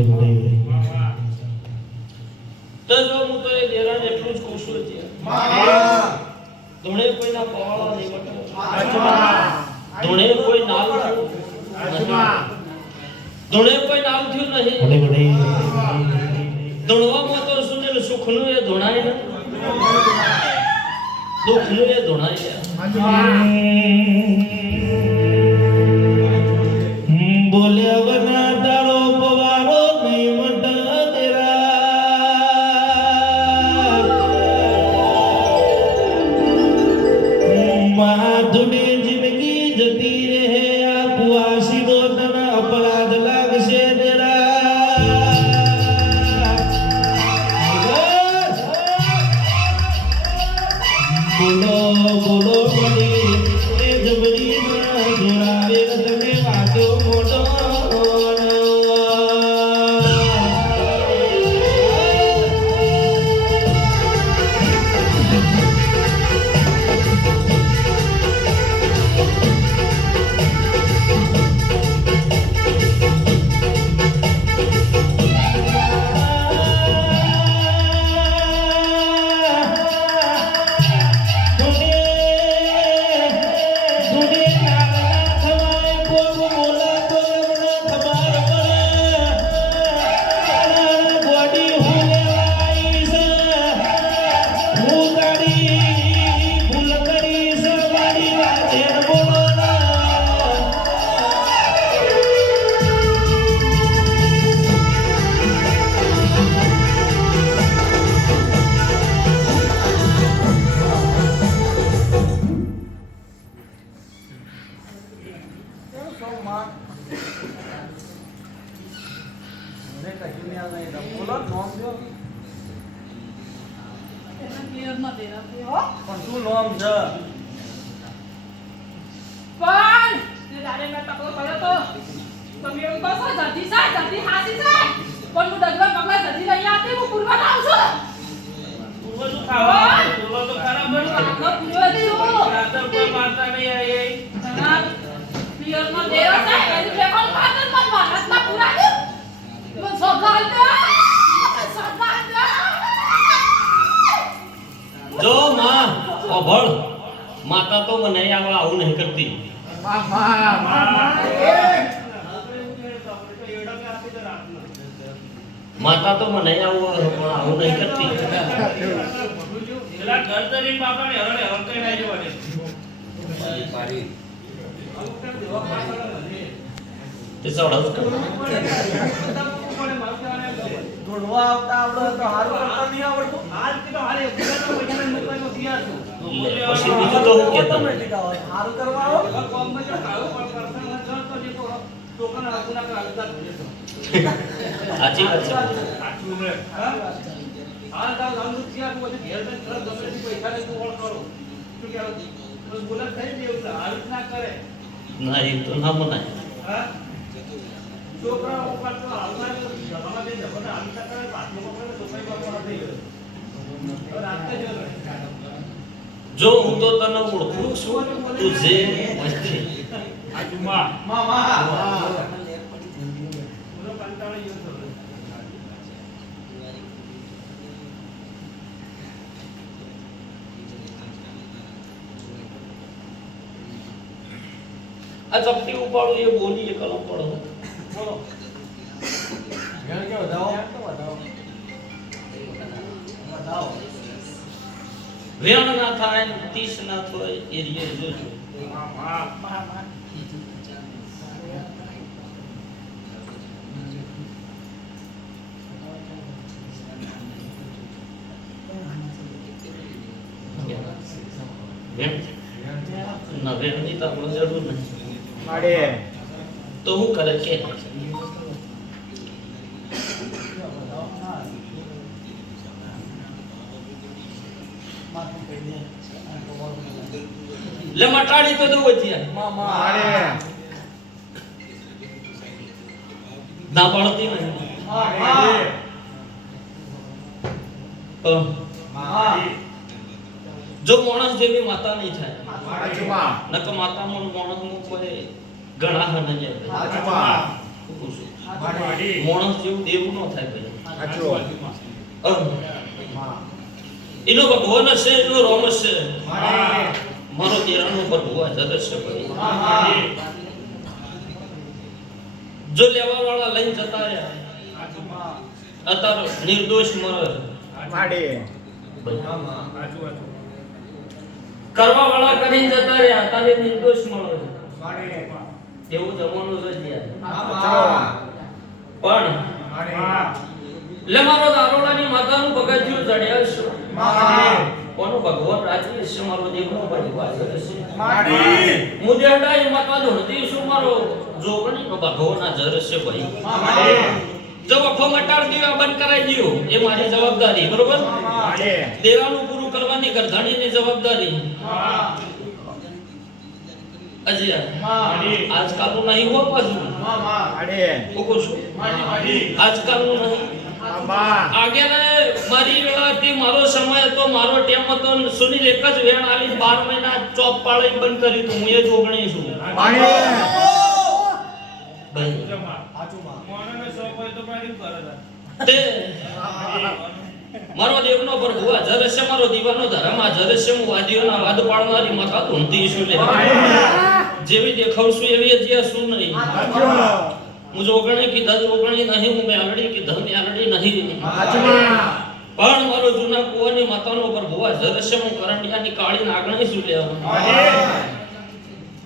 તો જો હું તો એ દેરાને એટલું જ કહું છું ધોણે કોઈના પવાળા નહીં વટે ધોણે કોઈ નાલ ધોણે કોઈ નાલ થયું નહીં ધોણવામાં તો શું ને સુખનું એ ધોણાય ને દુઃખનું એ ધોણાય બોલે વના તારો પવારો નહીં મટા તેરા માધુની જિંદગી જતી રહે આ કુવાસી દો તને અપરાધ લાગશે તેરા બોલો બોલો બની એ જબરી ના જોડાવે તને વાતો મોટો જો માં અભળ માતા તો મને આવું નહીં કરતી માતા તો મને આવું નહીં કરતી પેલા ઘર તરી બાપાને હરણે હર કઈ ના જોવાને પાડી તે સડસ ધોળવા આવતા આવડે તો હારું કરતા નહીં આવડતું આજ કે તો હારે ગુજરાતનો પૈસા મોકલાનો તૈયાર છું પછી બીજું તો હું કહેતો હારું કરવા આવો કોમમાં જો ખાવ પણ કરતા ન તો જે તો ટોકન આગુના કર આગતા ભેજો સાચી વાત છે આટલું મે હા તા લાંબુ થયા તો પછી ઘેર ઘર ગમે તે પૈસા લે તો ઓળ કરો શું કહેવું બસ બોલા થઈ દે એવું હારું ના કરે ના એ તો ના મનાય હા છોકરા ઉપર તો હાલમાં જમાના દે જમાના આલતા કરે પાછો પકડે સોસાઈ પર થઈ ગયો હવે રાતે જો હું તો તને ઓળખું છું તું જે મસ્તી આજુમાં મામા પૂરો કંટાળો યો થયો આ ચપટી ઉપાડું એ બોલી એ કલમ પડો બોલો ઘર કે વધાવો તો વધાવો વધાવો વેણ ના થાય 30 ના થાય એ રીએ જોજો મામા વેણ ના વેણ ની તો આપણે જરૂર નથી માડે તો હું કરે કે લે મટાડી તો દો વચ્ચે મામા માડે ના પડતી નહીં મામા મામા જો માણસ જેવી માતા નહીં થાય આજુમાં નક માતા મોણ માણસ નું કોઈ ઘણા હન જાય આજુમાં માણસ જેવું દેવું ન થાય ભાઈ. સાચું. એનો ભગવાન હશે, એનો રોમ હશે. મારો દેરાનો ભગવાન જગત છે ભાઈ. જો લેવા વાળા લઈને જતા રહ્યા અત્યારે નિર્દોષ મરે. કરવા વાળા કરીને જતા રહ્યા અત્યારે નિર્દોષ મળે. એવું જમવાનું જ યાર. પણ લે મારો દારોડાની માતાનું પગથિયું ચડ્યા છે. કોનો ભગવાન રાજી છે, મારો દેવનો પરિવાર છે. મુદેડાઈ માતા ધોળતી છું, મારો જોગણીનો ભગવાન હાજર છે ભાઈ. જો વખો મટાડ દેવા બંધ કરાઈ દયો એ મારી જવાબદારી, બરોબર? દેવાનું પૂરું કરવાની ગરધાણીની જવાબદારી. આજકાલનું નહીં હો પાછું. આજકાલનું નહીં. આગેને મારી વેળા હતી, મારો સમય હતો, મારો ટેમ હતો. સુનિલ એક જ વેણ આલી 12 મહિના ચોપ પાળી બંધ કરી તું. હું એ જોગણી છું ભાઈ. તે મારો દેવનો પ્રભુ હાજર છે, મારો દીવાનો ધર્મ હાજર છે. હું વાદીઓના વાદ પાડનારી માતા ધૂંધી છું. લે જેવી દેખાવ છું એવી જ છું નહીં. હું જોગણી કીધા જોગણી નહીં, હું મેલડી કીધા મેલડી નહીં. પણ મારો જૂના કુવાની માતાનો પ્રભુ હાજર છે. હું કરંડિયાની કાળી નાગણી છું. લે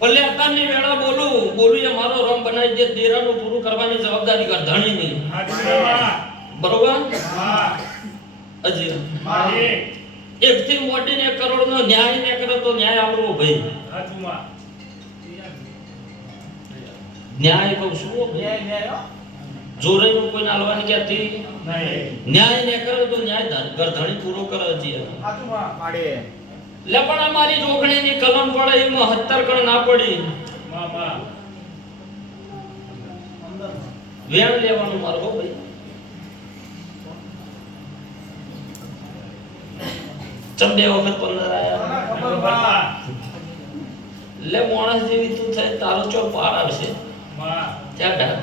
ભલે અત્યારની વેળા બોલું એ મારો રોમ બનાવી દે. દેરાનું પૂરું કરવાની જવાબદારી ગરધાણીની, બરોબર? હજી એક થી મોટી 1 કરોડ નો ન્યાય ને કરે તો ન્યાય આપવો ભાઈ. ન્યાય કહું છું જોરાઈનું કોઈ નાલવાની ક્યાંથી ન્યાય ને કરે તો ન્યાય ગરધાણી પૂરો કરે છે. લે પણ અમારી જોગણીની કલમ પડે એમાં 70 કણ ના પડી. વેણ લેવાનું મારો ભાઈ. ચંબે વખત 15 આયા. લે માણસ જેવી તું થાય તારો ચો પાર આવશે. ત્યાં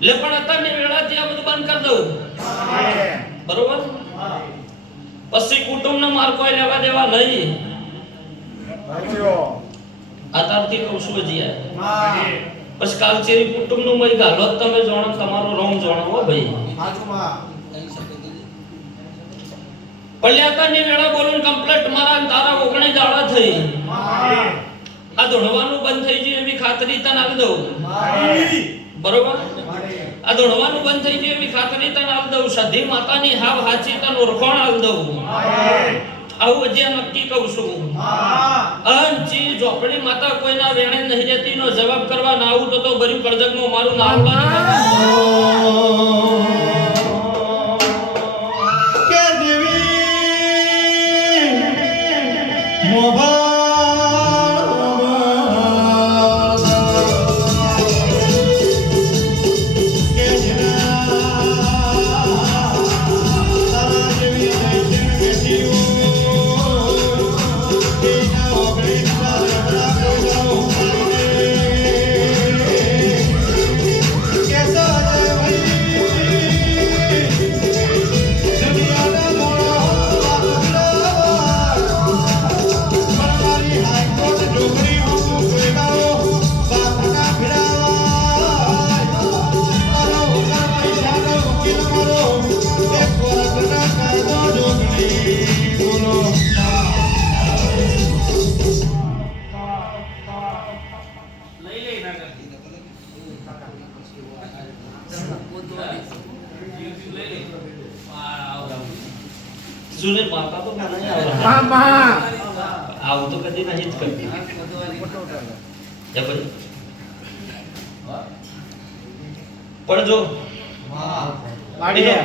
લે પણ અત્યારની વેળા ત્યાં બધું બંધ કરી દઉં, બરોબર? પછી કુટુંબને માર કોઈ લેવા દેવા નહીં. અત્યારથી કહું છું હજી. પછી કાલચેરી કુટુંબનું મય ગાલો તમે જાણો, તમારો રોમ જાણો હો ભાઈ. પણ અત્યારની વેળા બોલું કમ્પ્લીટ મારા તારા 19 દાડા થઈ. આ ધોણવાનું બંધ થઈ ગયું એવી ખાતરી તને આપી દઉં, બરોબર? આ ધોણવાનું બંધ થઈ ગયું એવી ખાતરી તને આપી દઉં. સધી માતાની હાવ હાચી તને ઓળખાણ આપી દઉં. આવું જે નક્કી કહું છું. અંજી ઝોપડી માતા કોઈના વેણે નહીં જતી નો જવાબ કરવા ના આવું તો ભર્યું કરજગમાં મારું નામ કે દેવી મોભા સુને માતા તો મને આવું તો કદી નહીં જ કરતી. પણ જો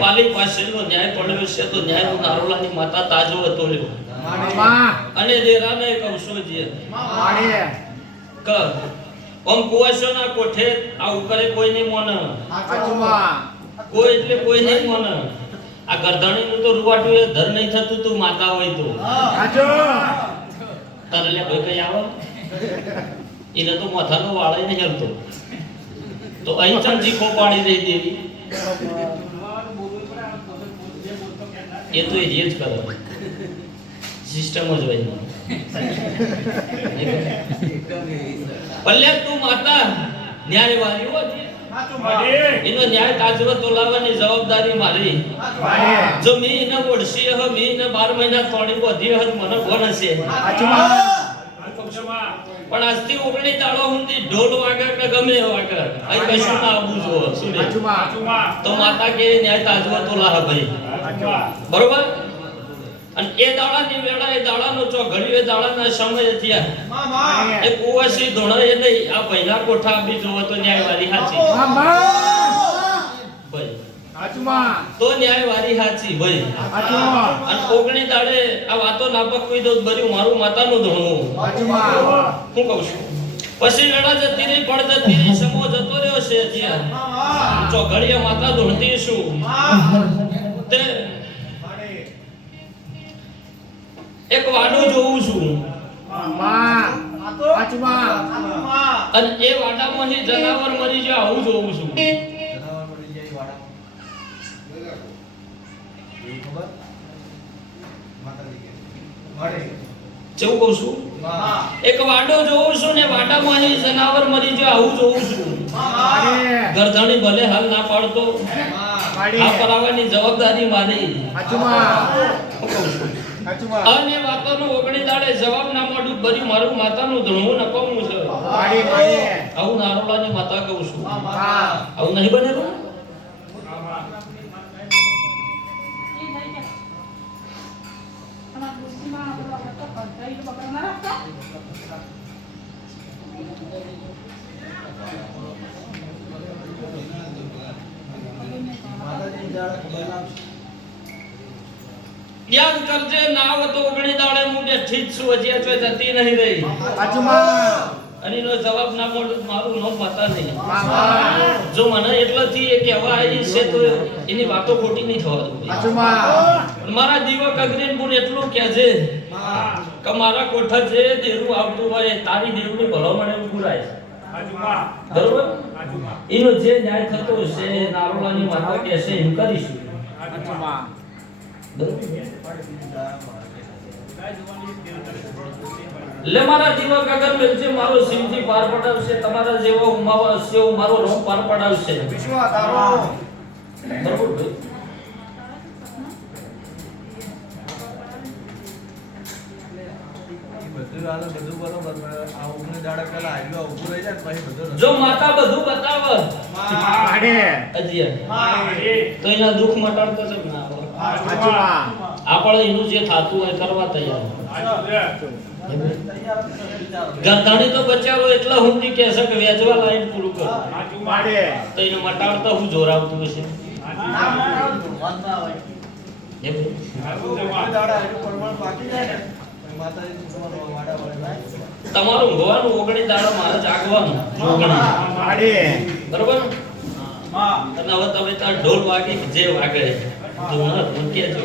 પાલી પાસેનો ન્યાય પડ્યો છે તો ન્યાય નારોલાની માતા તાજો હતો લ્યો. અને દેરાને કહું છું જે ઓમ કુવાસોના કોઠે આવું કરે કોઈ નહીં મોને. કોઈ એટલે કોઈ નહીં મોને. આ ગરધાણીનું તો રૂવાટું એ ધર નહીં થતું તું માતા હોય તો. તારે લે કોઈ કઈ આવો એને તો માથાનો વાળે નહીં હલતો તો અહીં ચમ ચીખો પાડી દઈ દેવી એ તો એ જ કરે સિસ્ટમ જ હોય પલ્લે તું માતા ન્યાયવાળી હો છે. એનો ન્યાય તાજવો તો લાવવાની જવાબદારી મારી. જો મી એને ઓળશી હ મી એને 12 મહિના તોડી બોધી હ મને કોણ હશે પણ આજથી 19 દાડો સુધી ઢોલ વાગે કે ગમે વાગે અહીં કશું ના આવું જો શું રે તો માતા કે ન્યાય તાજવો તો લાહ ભાઈ બરોબર. અને એ દાડાની વેળા એ દાડાનો ચો ઘડી એ દાડાના સમય થયા એ કુવાસી ધોણા એ નહીં આ પહેલા કોઠા આપી જોવો તો ન્યાયવાળી હાચી ભાઈ તો ન્યાયવાળી હાચી ભાઈ. અને 19 દાડે આ વાતો ના પકવી દો બર્યું મારું માતાનું ધોણું હું કહું છું. પછી વેળા જતી રહી પણ જતી રહી સમો જતો રહ્યો છે ત્યાં ચો ઘડીએ માતા ધોણતી શું તે એક વાડો જોઉં છું અને એ વાડામાંથી જનાવર મરી જાય આવું જોઉં છું. કેવું કહું છું એક વાડો જોઉં છું ને વાડામાંથી જનાવર મરી જાય આવું જોઉં છું. ગરધણી ભલે હાલ ના પાડતો આ પરાવાની જવાબદારી મારી. અને વાતોનો 19 દાડે જવાબ ના મળ્યું બરી મારું માતાનું ધણવું નકમું છે આવું નારોલાની માતા કહું છું. આવું નહીં બનેલું યાદ કરજે ના હોય તો 19 દાડે હું બેઠી જ છું હજી આ જતી નહીં રહી અને એનો જવાબ ના મળ્યો મારું નામ માતા નહીં. જો મને એટલાથી એ કહેવા આવી છે તો એની વાતો ખોટી નહીં થવા દઉં. મારા દીવા કગરીન ગુણ એટલું કહેજે કે મારા કોઠા જે દેરું આવતું હોય તારી દેવની ભલામણ એવું પુરાય બરોબર. એનો જે ન્યાય થતો છે નારોલાની માતા કહેશે એમ કરીશું. લે મારા દીવા કાગળ મેલજે મારો સિંહજી પાર પડાવશે તમારા જેવો ઉમાવા હશે મારો રોમ પાર પડાવશે બરોબર ભાઈ. જો માતા બધું બતાવે તો એના દુઃખ મટાડતો જ ના આવે. આપણે એનું જે થાતું હોય કરવા તૈયાર. ગંધાણી તો બચાવો એટલા હુંથી કહેશે કે વેચવા લાઈન પૂરું કરો તો એને મટાડતા હું જોરાવતું હશે. તમારું ઊંઘવાનું 19 દાડા મારે જાગવાનું બરોબર. અને હવે તમે તાર ઢોલ વાગે જે વાગે તો મને મૂકે છો